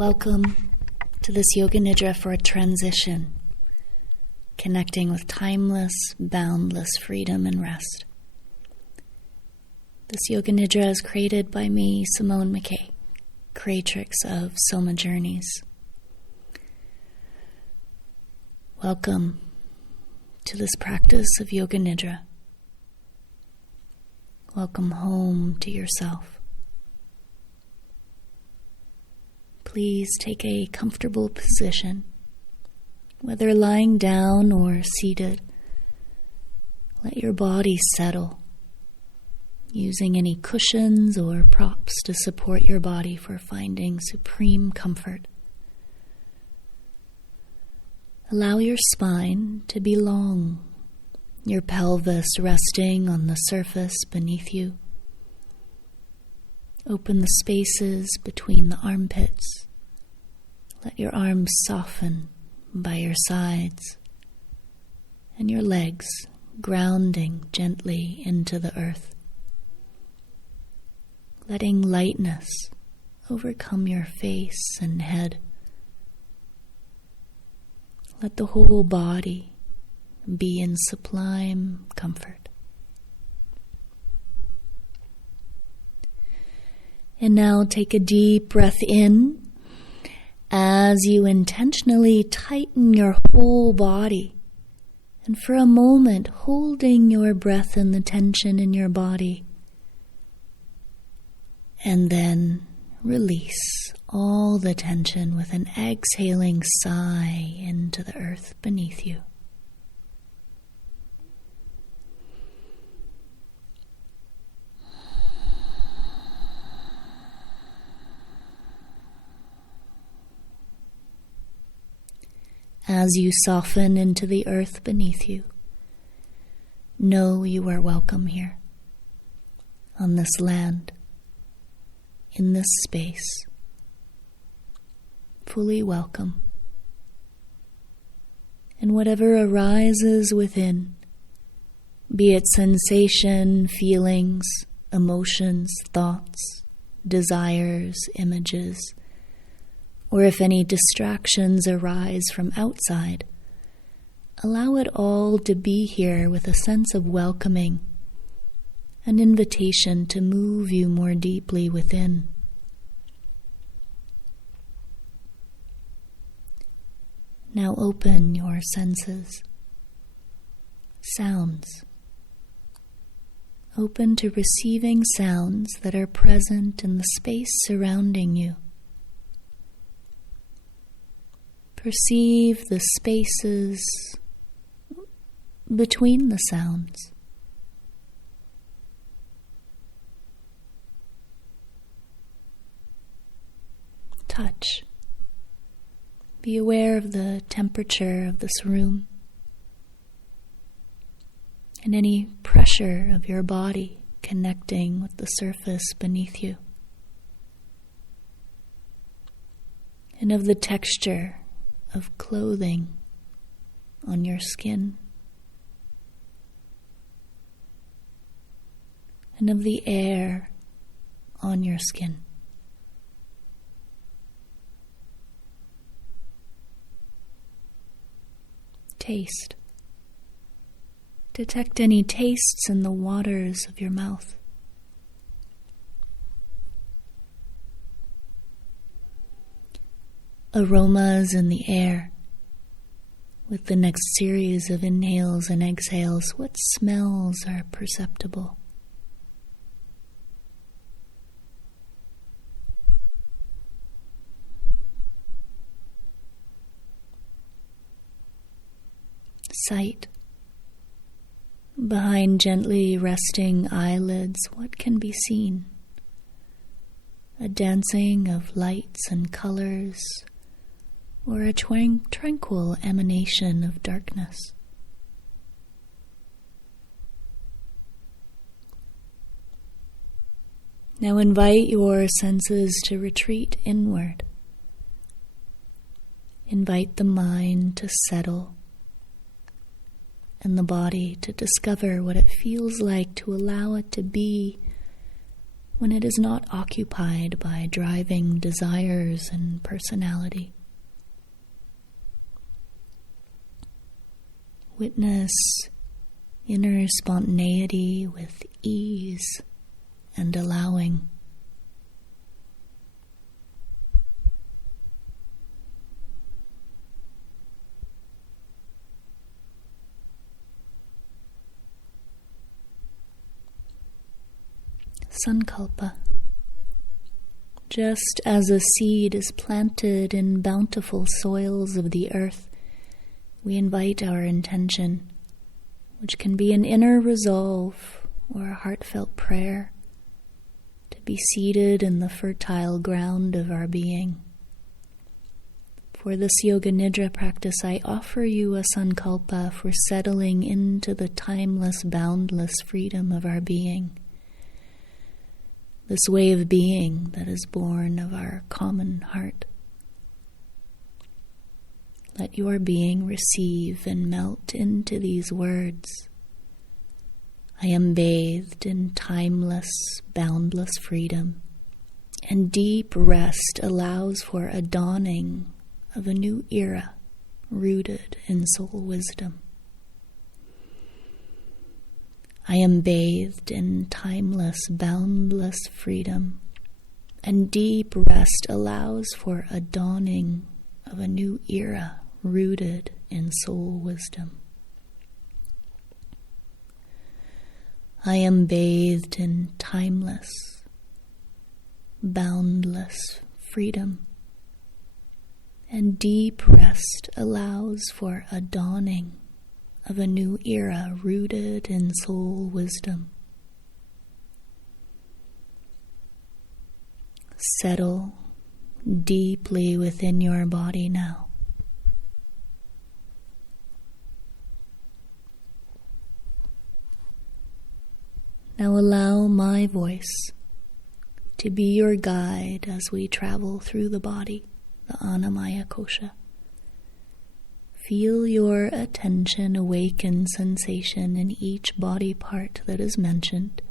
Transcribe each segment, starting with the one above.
Welcome to this Yoga Nidra for a transition, connecting with timeless, boundless freedom and rest. This Yoga Nidra is created by me, Simone MacKay, creatrix of Soma Journeys. Welcome to this practice of Yoga Nidra. Welcome home to yourself. Please take a comfortable position, whether lying down or seated. Let your body settle, using any cushions or props to support your body for finding supreme comfort. Allow your spine to be long, your pelvis resting on the surface beneath you. Open the spaces between the armpits. Let your arms soften by your sides and your legs grounding gently into the earth. Letting lightness overcome your face and head. Let the whole body be in sublime comfort. And now take a deep breath in as you intentionally tighten your whole body. And for a moment, holding your breath and the tension in your body. And then release all the tension with an exhaling sigh into the earth beneath you. As you soften into the earth beneath you, know you are welcome here, on this land, in this space, fully welcome. And whatever arises within, be it sensation, feelings, emotions, thoughts, desires, images, or if any distractions arise from outside, allow it all to be here with a sense of welcoming, an invitation to move you more deeply within. Now open your senses. Sounds. Open to receiving sounds that are present in the space surrounding you. Perceive the spaces between the sounds. Touch. Be aware of the temperature of this room and any pressure of your body connecting with the surface beneath you, and of the texture of clothing on your skin, and of the air on your skin. Taste. Detect any tastes in the waters of your mouth. Aromas in the air. With the next series of inhales and exhales, what smells are perceptible? Sight. Behind gently resting eyelids, what can be seen? A dancing of lights and colors, or a tranquil emanation of darkness. Now invite your senses to retreat inward. Invite the mind to settle and the body to discover what it feels like to allow it to be when it is not occupied by driving desires and personality. Witness inner spontaneity with ease and allowing. Sankalpa. Just as a seed is planted in bountiful soils of the earth, we invite our intention, which can be an inner resolve or a heartfelt prayer, to be seeded in the fertile ground of our being. For this Yoga Nidra practice, I offer you a sankalpa for settling into the timeless, boundless freedom of our being. This way of being that is born of our common heart. Let your being receive and melt into these words. I am bathed in timeless, boundless freedom, and deep rest allows for a dawning of a new era rooted in soul wisdom. I am bathed in timeless, boundless freedom, and deep rest allows for a dawning of a new era rooted in soul wisdom. I am bathed in timeless, boundless freedom, and deep rest allows for a dawning of a new era rooted in soul wisdom. Settle deeply within your body now. Now allow my voice to be your guide as we travel through the body, the Annamaya Kosha. Feel your attention awaken sensation in each body part that is mentioned,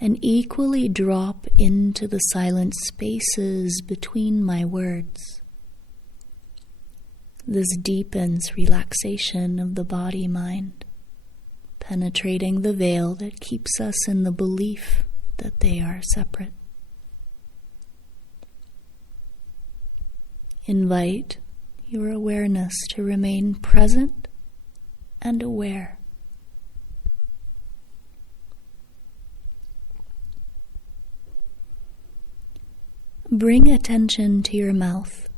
and equally drop into the silent spaces between my words. This deepens relaxation of the body-mind, penetrating the veil that keeps us in the belief that they are separate. Invite your awareness to remain present and aware. Bring attention to your mouth,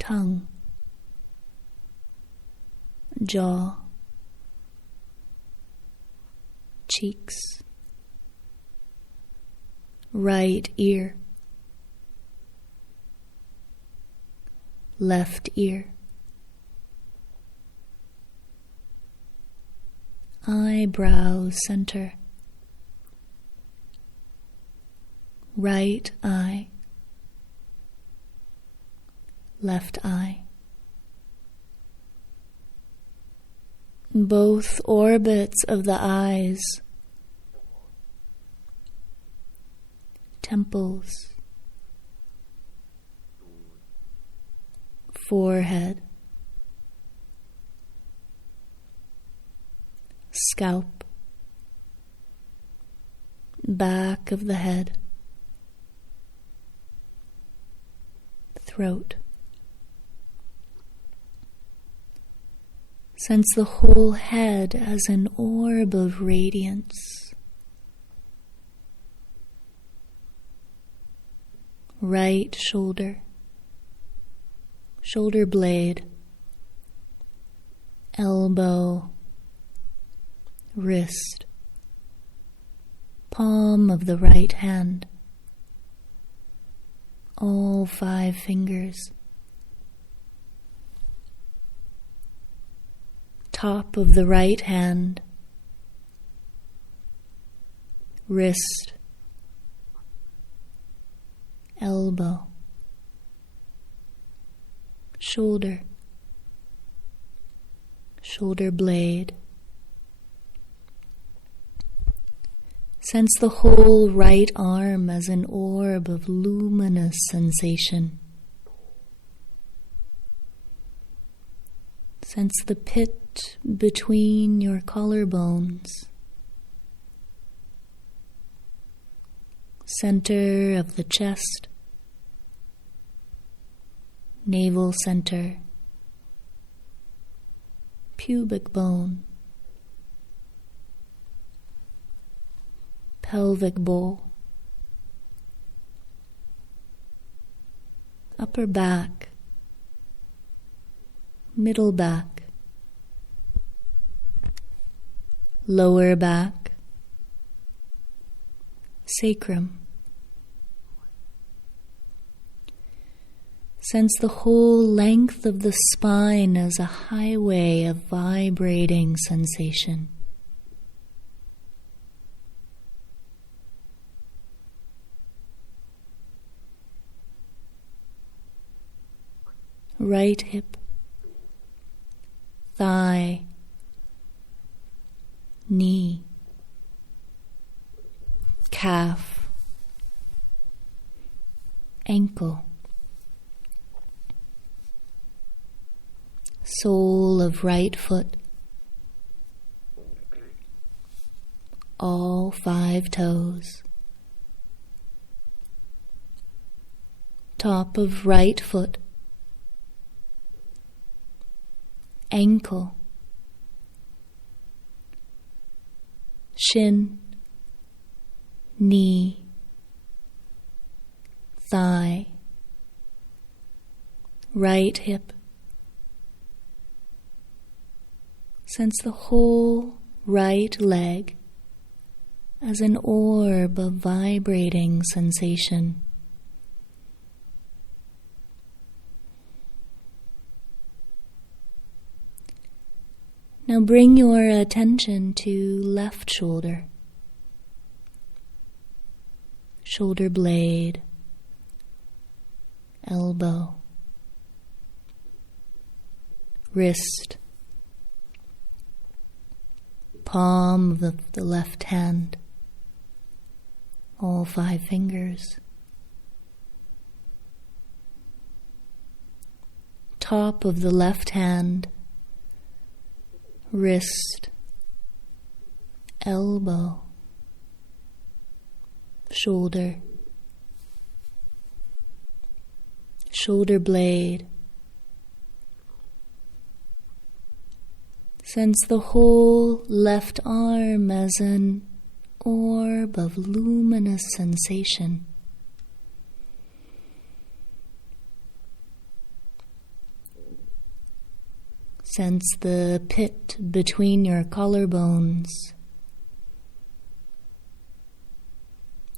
tongue, jaw, cheeks, right ear, left ear, eyebrow center, right eye, left eye, both orbits of the eyes, temples, forehead, scalp, back of the head, throat. Sense the whole head as an orb of radiance. Right shoulder, shoulder blade, elbow, wrist, palm of the right hand, all 5 fingers, top of the right hand, wrist, elbow, shoulder, shoulder blade, Sense the whole right arm as an orb of luminous sensation. Sense the pit between your collarbones. Center of the chest. Navel center. Pubic bone. Pelvic bowl. Upper back. Middle back. Lower back. Sacrum. Sense the whole length of the spine as a highway of vibrating sensation. Right hip, thigh, knee, calf, ankle, sole of right foot, all 5 toes, top of right foot, ankle, shin, knee, thigh, right hip. Sense the whole right leg as an orb of vibrating sensation. Now bring your attention to left shoulder, shoulder blade, elbow, wrist, palm of the left hand, all 5 fingers, top of the left hand, wrist, elbow, shoulder, shoulder blade. Sense the whole left arm as an orb of luminous sensation. Sense the pit between your collarbones,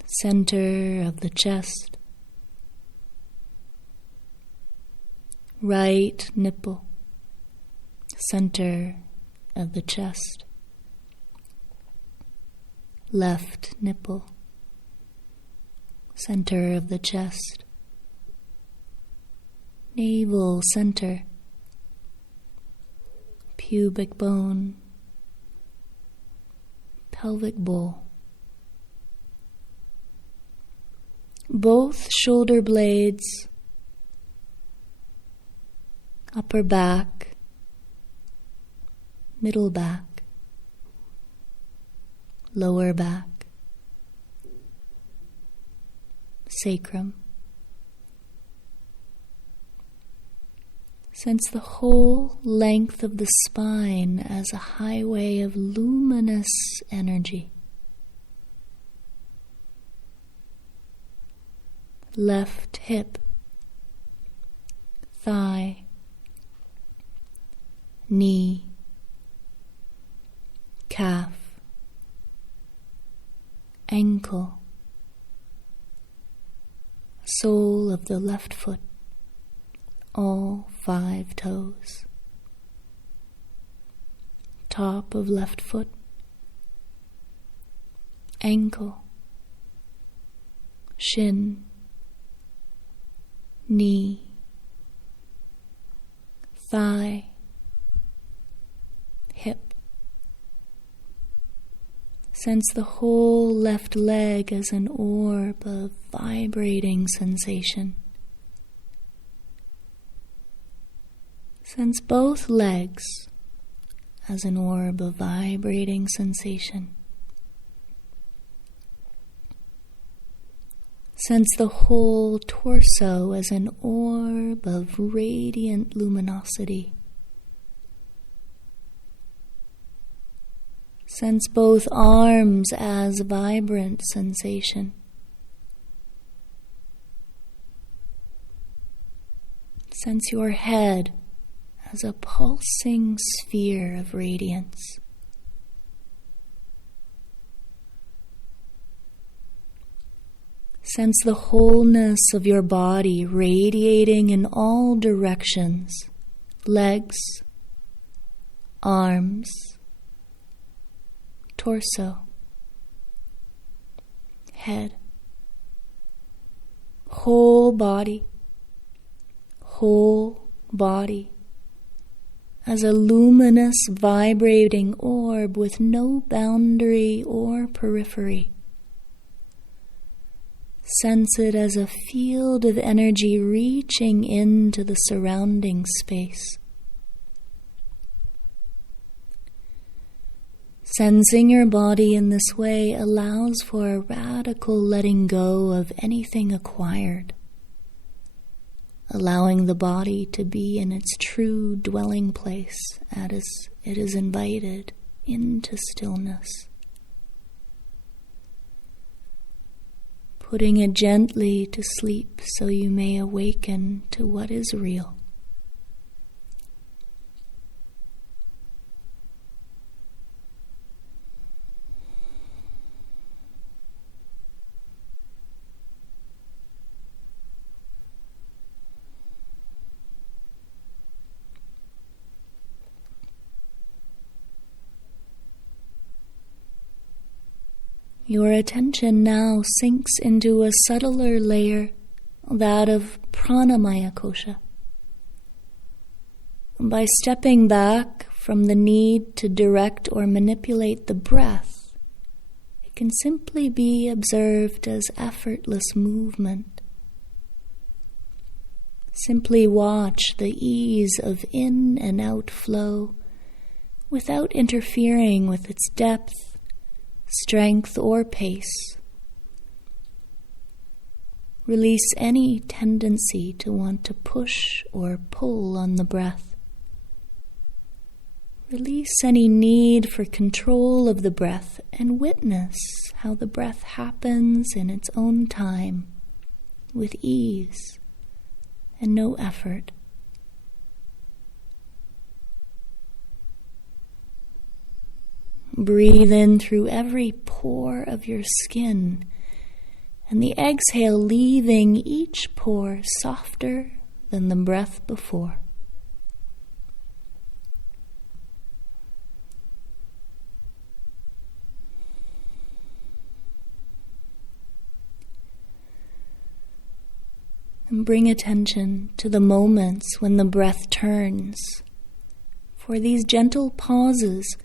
center of the chest, right nipple, center of the chest, left nipple, center of the chest, navel center, pubic bone, pelvic bowl. Both shoulder blades, upper back, middle back, lower back, sacrum. Sense the whole length of the spine as a highway of luminous energy. Left hip, thigh, knee, calf, ankle, sole of the left foot, all 5 toes, top of left foot, ankle, shin, knee, thigh, hip, Sense the whole left leg as an orb of vibrating sensation. Sense both legs as an orb of vibrating sensation. Sense the whole torso as an orb of radiant luminosity. Sense both arms as vibrant sensation. Sense your head as a pulsing sphere of radiance. Sense the wholeness of your body radiating in all directions: legs, arms, torso, head, whole body as a luminous vibrating orb with no boundary or periphery. Sense it as a field of energy reaching into the surrounding space. Sensing your body in this way allows for a radical letting go of anything acquired, allowing the body to be in its true dwelling place as it is invited into stillness. Putting it gently to sleep so you may awaken to what is real. Your attention now sinks into a subtler layer, that of pranamaya kosha. By stepping back from the need to direct or manipulate the breath, it can simply be observed as effortless movement. Simply watch the ease of in and out flow without interfering with its depth, strength, or pace. Release any tendency to want to push or pull on the breath. Release any need for control of the breath and witness how the breath happens in its own time, with ease and no effort. Breathe in through every pore of your skin, and the exhale leaving each pore softer than the breath before. And bring attention to the moments when the breath turns. For these gentle pauses,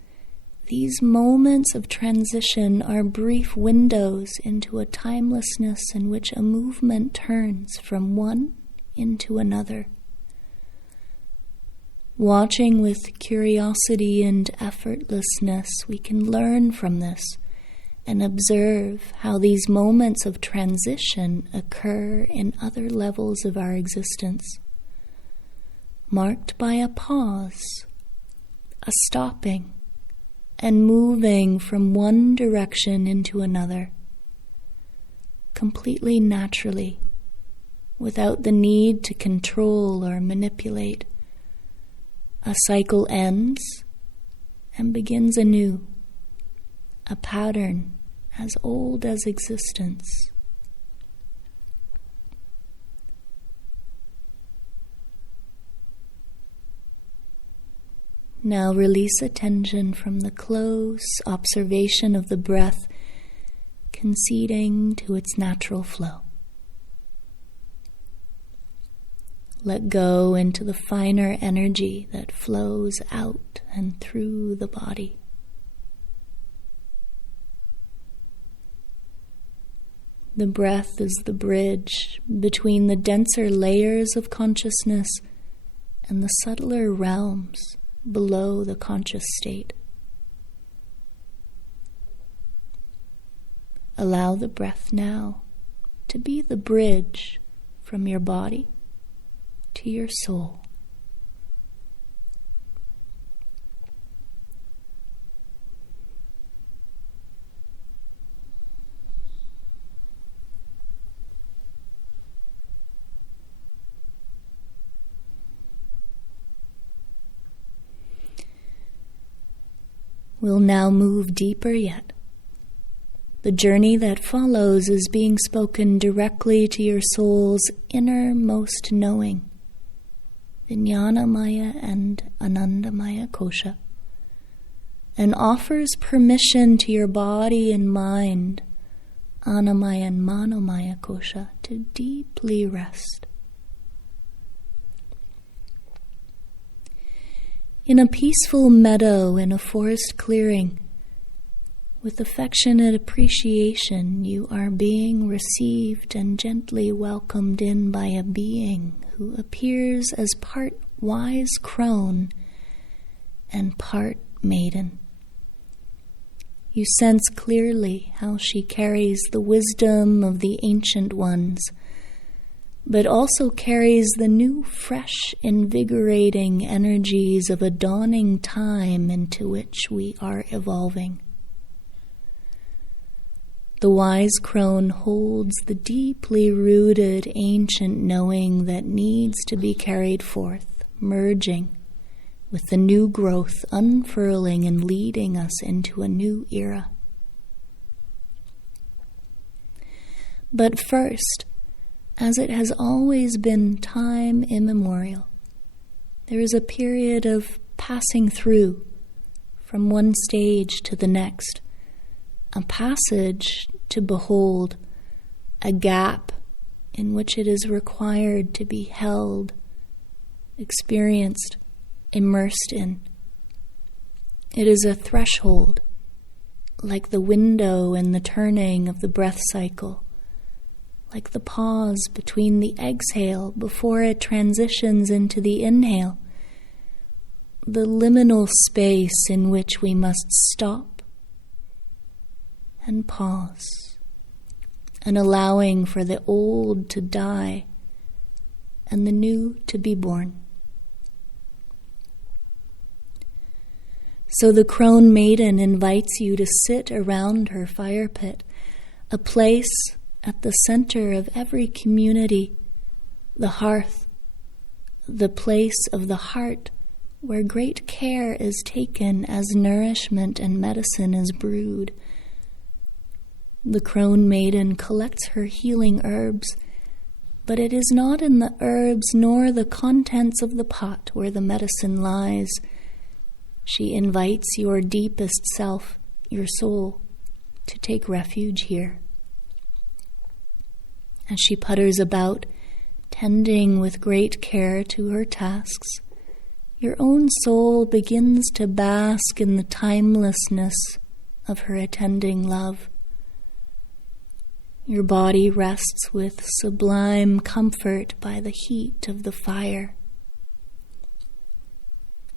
these moments of transition are brief windows into a timelessness in which a movement turns from one into another. Watching with curiosity and effortlessness, we can learn from this and observe how these moments of transition occur in other levels of our existence, marked by a pause, a stopping, and moving from one direction into another, completely naturally, without the need to control or manipulate. A cycle ends and begins anew, a pattern as old as existence. Now release attention from the close observation of the breath, conceding to its natural flow. Let go into the finer energy that flows out and through the body. The breath is the bridge between the denser layers of consciousness and the subtler realms below the conscious state. Allow the breath now to be the bridge from your body to your soul. We'll now move deeper yet. The journey that follows is being spoken directly to your soul's innermost knowing, Vijnanamaya and Anandamaya Kosha, and offers permission to your body and mind, Annamaya and Manomaya Kosha, to deeply rest. In a peaceful meadow in a forest clearing, with affectionate appreciation, you are being received and gently welcomed in by a being who appears as part wise crone and part maiden. You sense clearly how she carries the wisdom of the ancient ones, but also carries the new, fresh, invigorating energies of a dawning time into which we are evolving. The wise crone holds the deeply rooted ancient knowing that needs to be carried forth, merging with the new growth, unfurling and leading us into a new era. But first, as it has always been time immemorial, there is a period of passing through from one stage to the next, a passage to behold, a gap in which it is required to be held, experienced, immersed in. It is a threshold, like the window in the turning of the breath cycle, like the pause between the exhale before it transitions into the inhale, the liminal space in which we must stop and pause, and allowing for the old to die and the new to be born. So the Crone Maiden invites you to sit around her fire pit, a place at the center of every community, the hearth, the place of the heart where great care is taken as nourishment and medicine is brewed. The Crone Maiden collects her healing herbs, but it is not in the herbs nor the contents of the pot where the medicine lies. She invites your deepest self, your soul, to take refuge here. As she putters about, tending with great care to her tasks, your own soul begins to bask in the timelessness of her attending love. Your body rests with sublime comfort by the heat of the fire.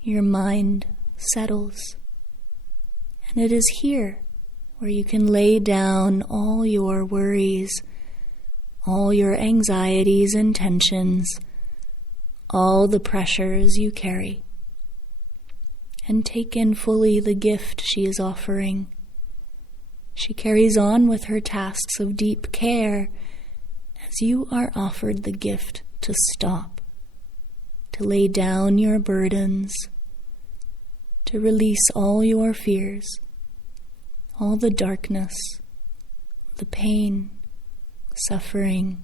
Your mind settles, and it is here where you can lay down all your worries, all your anxieties and tensions, all the pressures you carry, and take in fully the gift she is offering. She carries on with her tasks of deep care as you are offered the gift to stop, to lay down your burdens, to release all your fears, all the darkness, the pain, suffering,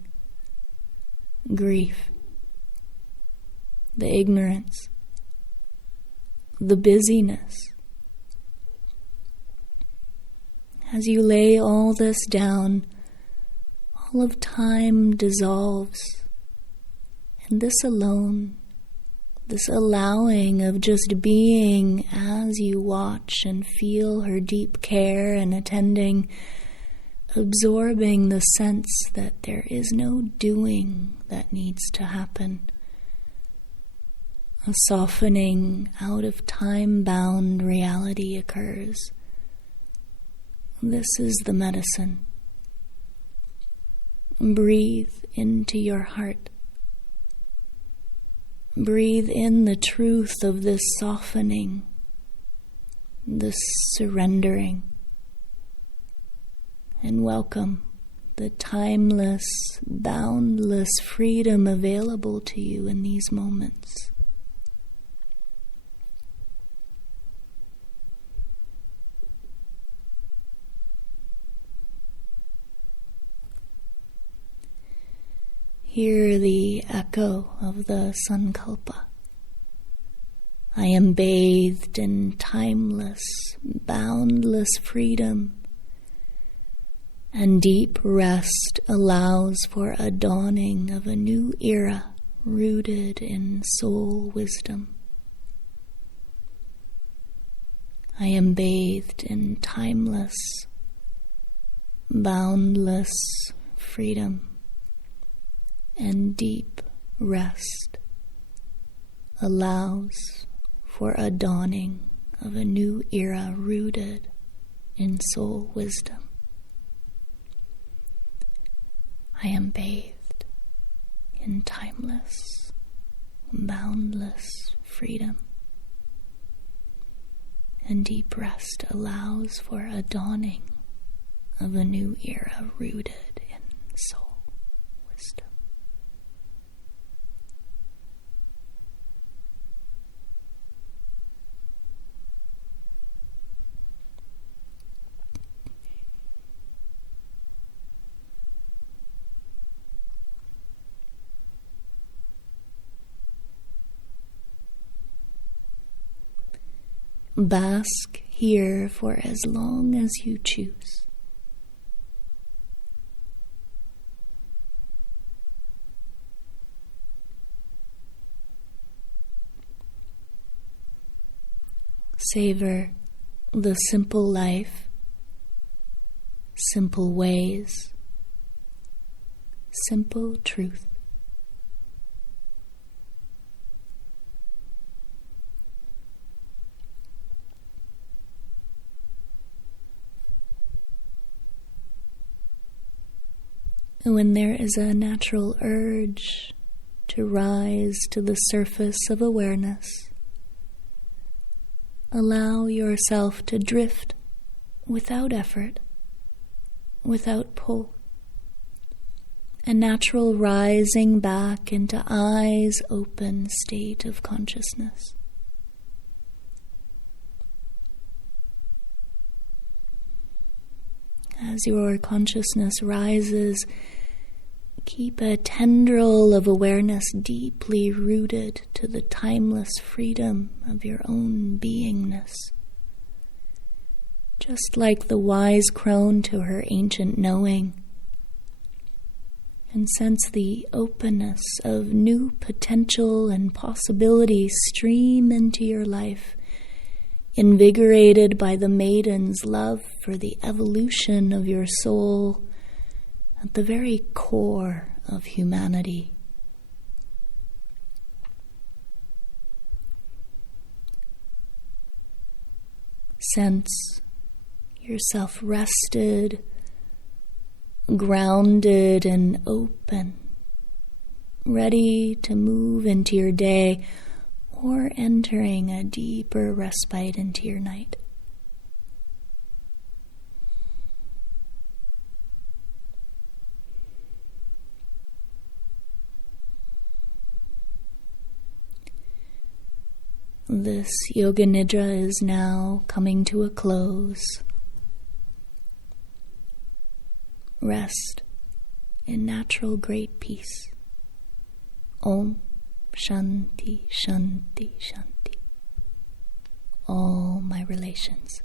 grief, the ignorance, the busyness. As you lay all this down, all of time dissolves, and this alone, this allowing of just being as you watch and feel her deep care and attending, absorbing the sense that there is no doing that needs to happen. A softening out of time-bound reality occurs. This is the medicine. Breathe into your heart. Breathe in the truth of this softening, this surrendering, and welcome the timeless, boundless freedom available to you in these moments. Hear the echo of the sankalpa. I am bathed in timeless, boundless freedom, and deep rest allows for a dawning of a new era rooted in soul wisdom. I am bathed in timeless, boundless freedom, and deep rest allows for a dawning of a new era rooted in soul wisdom. I am bathed in timeless, boundless freedom, and deep rest allows for a dawning of a new era rooted in soul wisdom. Bask here for as long as you choose. Savor the simple life, simple ways, simple truth. When there is a natural urge to rise to the surface of awareness, allow yourself to drift without effort, without pull, a natural rising back into eyes open state of consciousness. As your consciousness rises, keep a tendril of awareness deeply rooted to the timeless freedom of your own beingness. Just like the wise crone to her ancient knowing, and sense the openness of new potential and possibilities stream into your life, invigorated by the Maiden's love for the evolution of your soul at the very core of humanity. Sense yourself rested, grounded, and open, ready to move into your day or entering a deeper respite into your night. This Yoga Nidra is now coming to a close. Rest in natural great peace. Om Shanti Shanti Shanti. All my relations.